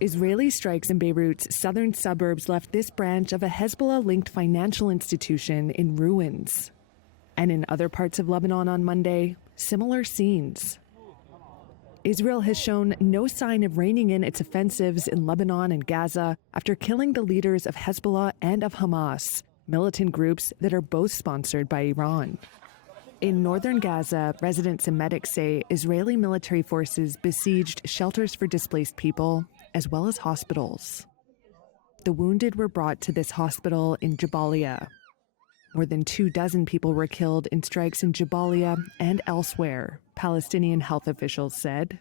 Israeli strikes in Beirut's southern suburbs left this branch of a Hezbollah-linked financial institution in ruins. And in other parts of Lebanon on Monday, similar scenes. Israel has shown no sign of reining in its offensives in Lebanon and Gaza after killing the leaders of Hezbollah and of Hamas, militant groups that are both sponsored by Iran. In northern Gaza, residents and medics say Israeli military forces besieged shelters for displaced people, as well as hospitals. The wounded were brought to this hospital in Jabalia. More than 24 people were killed in strikes in Jabalia and elsewhere, Palestinian health officials said.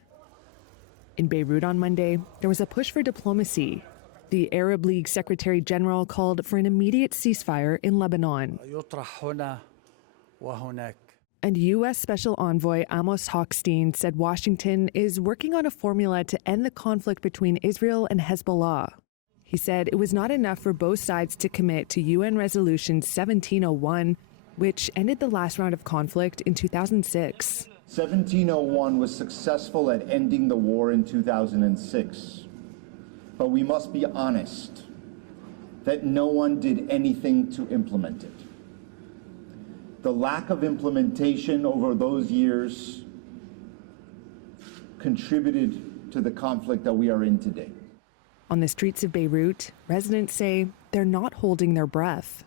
In Beirut on Monday, there was a push for diplomacy. The Arab League Secretary General called for an immediate ceasefire in Lebanon. And U.S. Special Envoy Amos Hochstein said Washington is working on a formula to end the conflict between Israel and Hezbollah. He said it was not enough for both sides to commit to UN Resolution 1701, which ended the last round of conflict in 2006. 1701 was successful at ending the war in 2006. But we must be honest that no one did anything to implement it. The lack of implementation over those years contributed to the conflict that we are in today. On the streets of Beirut, residents say they're not holding their breath.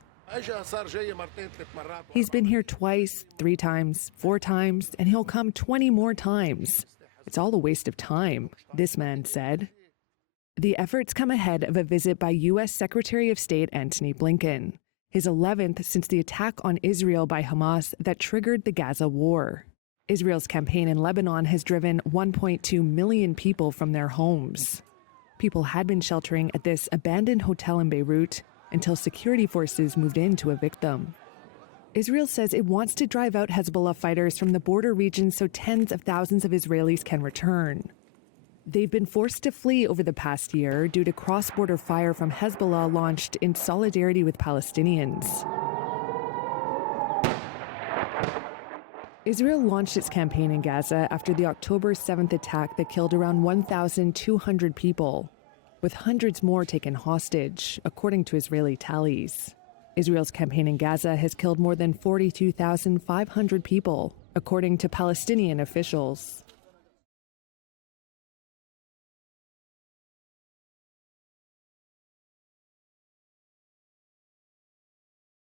He's been here twice, 3 times, 4 times, and he'll come 20 more times. It's all a waste of time, this man said. The efforts come ahead of a visit by U.S. Secretary of State Antony Blinken, his 11th since the attack on Israel by Hamas that triggered the Gaza war. Israel's campaign in Lebanon has driven 1.2 million people from their homes. People had been sheltering at this abandoned hotel in Beirut until security forces moved in to evict them. Israel says it wants to drive out Hezbollah fighters from the border region so tens of thousands of Israelis can return. They've been forced to flee over the past year due to cross-border fire from Hezbollah launched in solidarity with Palestinians. Israel launched its campaign in Gaza after the October 7th attack that killed around 1,200 people, with hundreds more taken hostage, according to Israeli tallies. Israel's campaign in Gaza has killed more than 42,500 people, according to Palestinian officials.